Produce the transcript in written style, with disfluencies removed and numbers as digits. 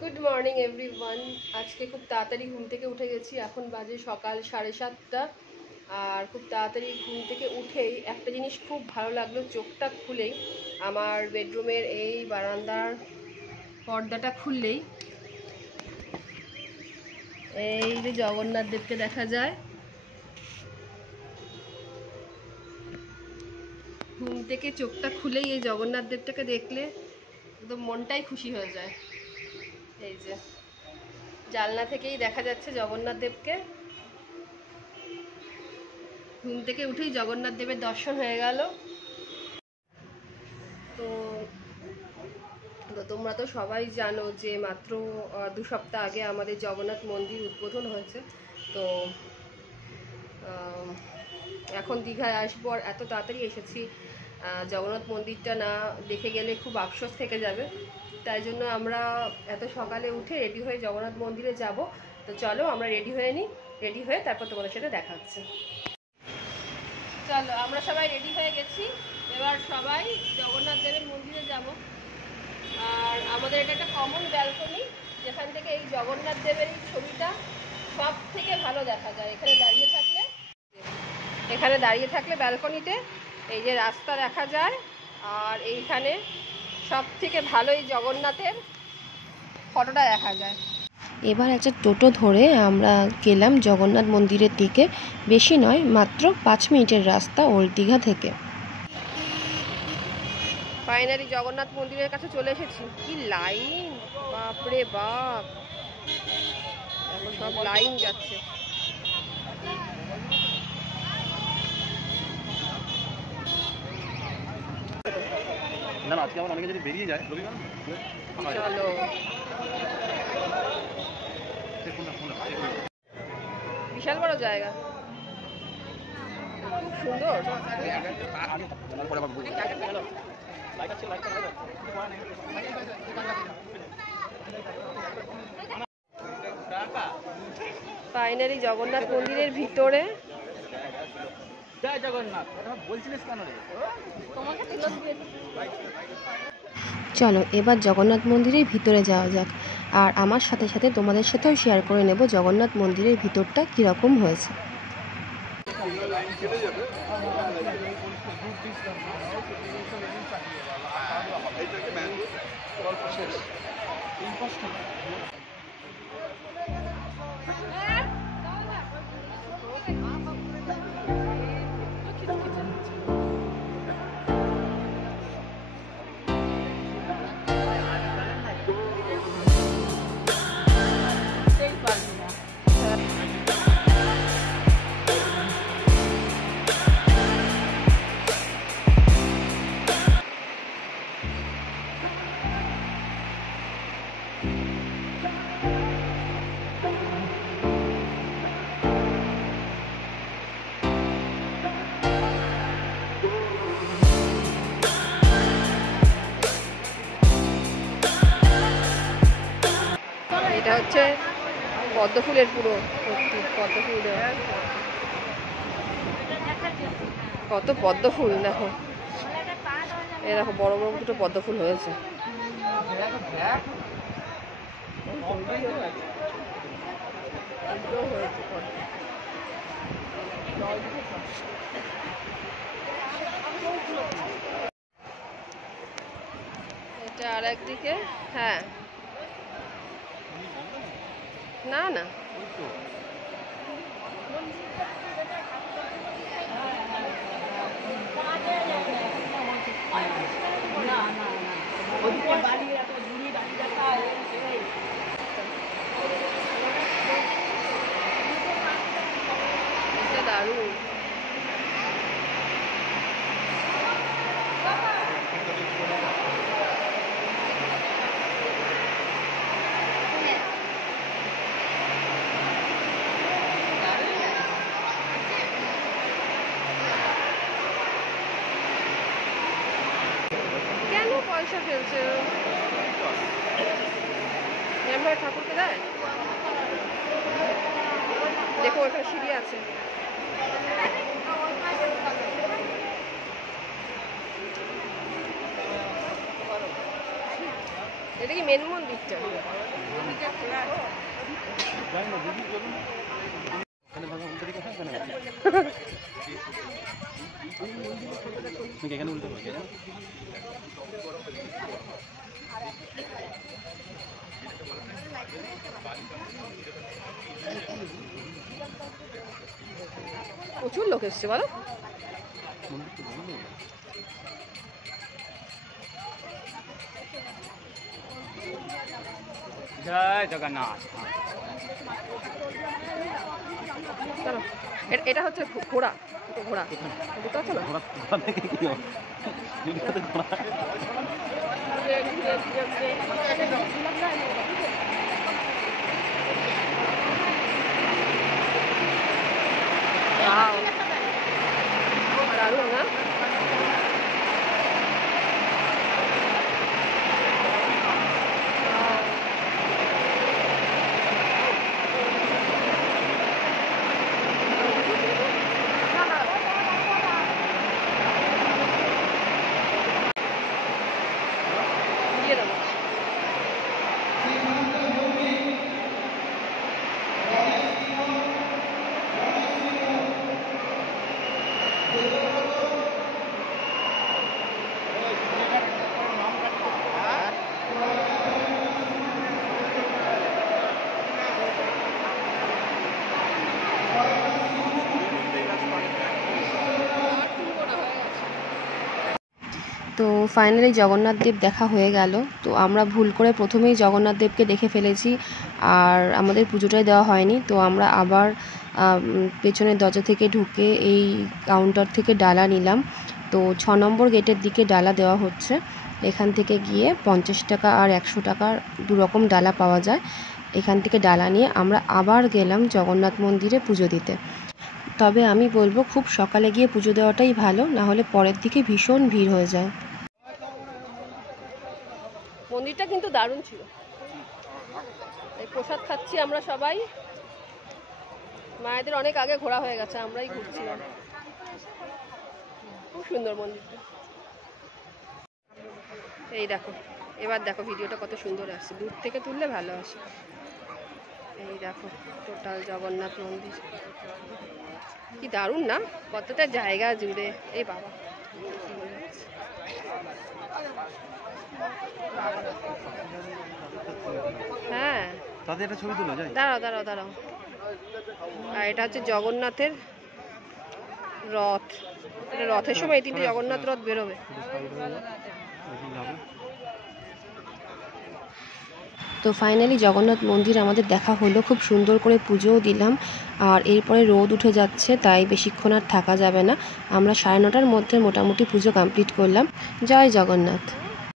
Good morning everyone. আজকে খুব তাড়াতাড়ি ঘুম থেকে উঠে গেছি। এখন বাজে সকাল 7:30। আর খুব তাড়াতাড়ি ঘুম থেকে উঠেই একটা জিনিস খুব ভালো লাগলো, চোখটা খুলেই আমার বেডরুমের এই বারান্দার পর্দাটা খুললেই এই যে জগন্নাথ দেবকে দেখা যায়। ঘুম থেকে চোখটা খুলেই এই জগন্নাথ দেবটাকে দেখলে একদম মনটাই খুশি হয়ে যায়। এই যে জানলা থেকেই দেখা যাচ্ছে জগন্নাথ দেবকে। ঘুম থেকে উঠেই জগন্নাথ দেবের দর্শন হয়ে গেল। তো তোমরা তো সবাই জানো যে মাত্র 2 সপ্তাহ আগে আমাদের জগন্নাথ মন্দির উদ্বোধন হয়েছে। তো এখন দীঘায় আসবো, আর এত তাড়াতাড়ি এসেছি, জগন্নাথ মন্দিরটা না দেখে গেলে খুব আফসোস থেকে যাবে। তাই জন্য আমরা এত সকালে উঠে রেডি হয়ে জগন্নাথ মন্দিরে যাব। তো চলো আমরা রেডি হয়ে নিই, রেডি হয়ে তারপর তোমাদের সাথে দেখা হচ্ছে। চলো আমরা সবাই রেডি হয়ে গেছি, এবার সবাই জগন্নাথ দেবের মন্দিরে যাব। আর আমাদের এটা একটা কমন ব্যালকনি, যেখান থেকে এই জগন্নাথ দেবের এই ছবিটা সব থেকে ভালো দেখা যায়। এখানে দাঁড়িয়ে থাকলে ব্যালকনিতে এই যে রাস্তা দেখা যায়, আর এইখানে সব থেকে ভালো এই জগন্নাথের ফটোটা দেখা যায়। এবার একটা টোটো ধরে আমরা গেলাম জগন্নাথ মন্দিরের দিকে। বেশি নয়, মাত্র 5 মিনিটের রাস্তা ওল্ড দীঘা থেকে। ফাইনালি জগন্নাথ মন্দিরের কাছে চলে এসেছি। কি লাইন, বাপরে বাপ, এখন সব লাইন যাচ্ছে। না আজকে আবার অনেকে যদি বেরিয়ে যায় রবিবার। চলো, বিশাল বড় জায়গা, খুব সুন্দর। ফাইনালি জগন্নাথ মন্দিরের ভিতরে। জয় জগন্নাথ বলছিলিস কেন রে? চলো এবার জগন্নাথ মন্দিরের ভিতরে যাওয়া যাক, আর আমার সাথে সাথে তোমাদের সাথেও শেয়ার করে নেব জগন্নাথ মন্দিরের ভিতরটা কীরকম হয়েছে। এটা হচ্ছে পদ্ম ফুলের পুরো ভর্তি, পদ্ম ফুল দেওয়া। কত পদ্ম ফুল দেখো, এই দেখো বড় বড় দুটো পদ্ম ফুল হয়েছে। এটা আর একদিকে, হ্যাঁ না না এটা দারুণ। কেন পয়সা ফেলছে? এমন ঠাকুরকে দেয়। দেখো ওখানে সিঁড়ি আছে। এটা কি মেন মন্দিরটা? জানি না দিদি চলুন এখানে ভাষা উল্টো দিকে থাকবে না এখানে উল্টো হবে প্রচুর লোক এসছে বলো। জয় জগন্নাথ। এটা হচ্ছে ঘোড়া, ঘোড়া বুঝতে পারছো না? ঘোড়া থেকে কি হবে ঘোড়া দারুণ না? দিয়ে দেবো। তো ফাইনালি জগন্নাথ দেব দেখা হয়ে গেল। তো আমরা ভুল করে প্রথমেই জগন্নাথ দেবকে দেখে ফেলেছি আর আমাদের পুজোটাই দেওয়া হয়নি। তো আমরা আবার পেছনের দরজা থেকে ঢুকে এই কাউন্টার থেকে ডালা নিলাম। তো 6 নম্বর গেটের দিকে ডালা দেওয়া হচ্ছে। এখান থেকে গিয়ে 50 টাকা আর 100 টাকার দুরকম ডালা পাওয়া যায়। এখান থেকে ডালা নিয়ে আমরা আবার গেলাম জগন্নাথ মন্দিরে পুজো দিতে। তবে আমি বলবো খুব সকালে গিয়ে পুজো দেওয়াটাই ভালো, না হলে পরের দিকে ভীষণ ভিড় হয়ে যায়। মন্দিরটা কিন্তু দারুণ ছিল। এই প্রসাদ খাচ্ছি আমরা সবাই। মায়েদের অনেক আগে ঘোরা হয়ে গেছে, আমরাই ঘুরছিলাম। খুব সুন্দর মন্দিরটা। এই দেখো, এবার দেখো ভিডিওটা কত সুন্দর আসছে, দূর থেকে তুললে ভালো আসে। এই দেখো টোটাল জগন্নাথ মন্দির, কি দারুণ না? কতটা জায়গা জুড়ে। এই বাবা, হ্যাঁ তাদের একটা ছবি তোলা যায়। দাঁড়াও দাঁড়াও দাঁড়াও। আর এটা হচ্ছে জগন্নাথের রথ। এটা রথের সময় এই 3টে জগন্নাথ রথ বেরোবে। তো ফাইনালি জগন্নাথ মন্দির আমাদের দেখা হলো, খুব সুন্দর করে পুজোও দিলাম। আর এরপরে রোদ উঠে যাচ্ছে, তাই বেশিক্ষণ আর থাকা যাবে না। আমরা 9:30টার মধ্যে মোটামুটি পুজো কমপ্লিট করলাম। জয় জগন্নাথ।